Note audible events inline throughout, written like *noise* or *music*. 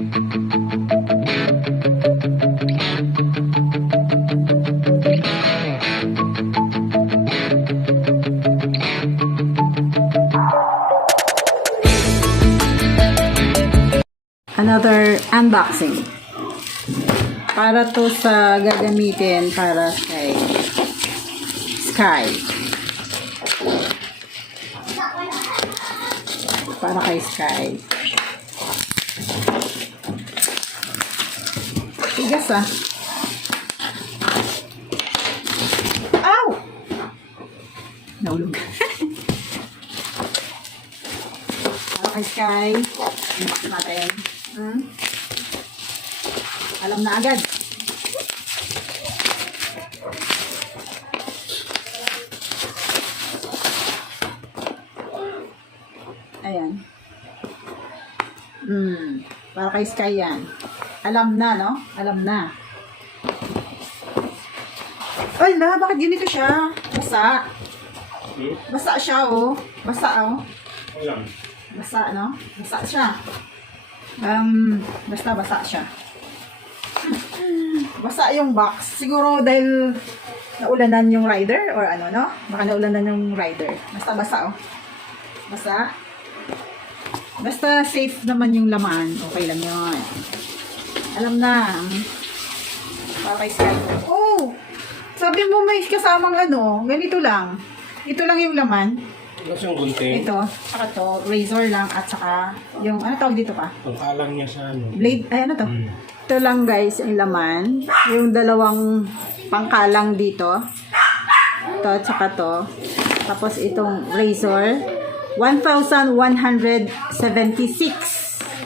Another unboxing. Para to sa gagamitin para kay Sky. Para kay Sky. Tigas ah. Ow! Naulog. para kay Sky. Unbox natin. Hmm? Alam na agad. Ayan. Hmm. Para kay Sky yan. Alam na, no? Alam na. Ay, la, bakit ganito siya? Basa. Basa siya, oh. Basa, oh. Basa, no? Basa siya. Um, basta basa siya. *laughs* basa yung box. Siguro dahil naulanan yung rider or ano, no? Baka naulanan yung rider. Basta basa, oh. Basa. Basta safe naman yung laman. Okay lang yun. Alam na. Para kay Sky. Oh! Sabi mo may kasamang ano, ganito lang. Ito lang yung laman. Wala siyang gunting. Ito, saka to, razor lang at saka yung, ano tawag dito pa? Pangkalang niya sa ano. Blade, ay ano to? Hmm. Ito lang guys, yung laman. Yung dalawang pangkalang dito. Ito at saka to. Tapos itong razor. 1,176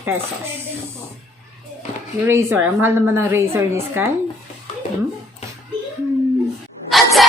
pesos. Yung razor. Ang mahal naman ng razor ni Sky. Hmm? Attack!